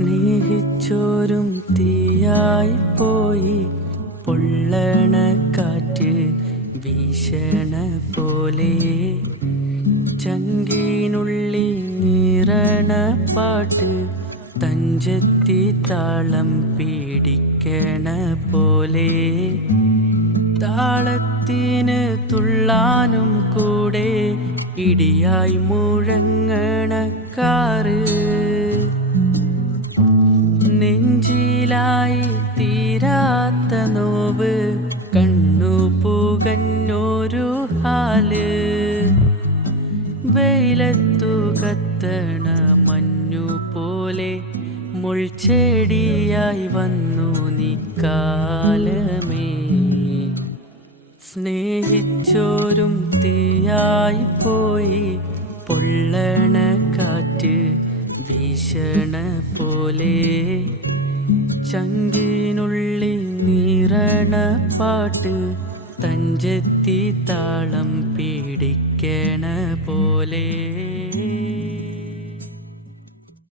സ്നേഹിച്ചോരും തീയായി പോയി പൊള്ളണ കാറ്റ് വീശണ പോലെ ചങ്കിനുള്ളി നീറണ പാട്ട് തഞ്ചത്തി താളം പിടിക്കണ പോലെ താളത്തിന് തുള്ളാനും കൂടെ ഇടിയായി മുഴങ്ങണ കാറ് നെഞ്ചിലായി തീരാത്ത നോവ് കണ്ണു പുകഞ്ഞൊരു ഹാല് വെയിലത്തു കത്തണ മഞ്ഞു പോലെ മുൾച്ചെടിയായി വന്നു നീ കാലമേ സ്നേഹിച്ചോരും തീയായി പോയി പൊള്ളണ കാറ്റ് വീശണ പോലെ ചങ്കിനുള്ളി നീറണ പാട്ട് തഞ്ചത്തി താളം പിടിക്കണ പോലെ.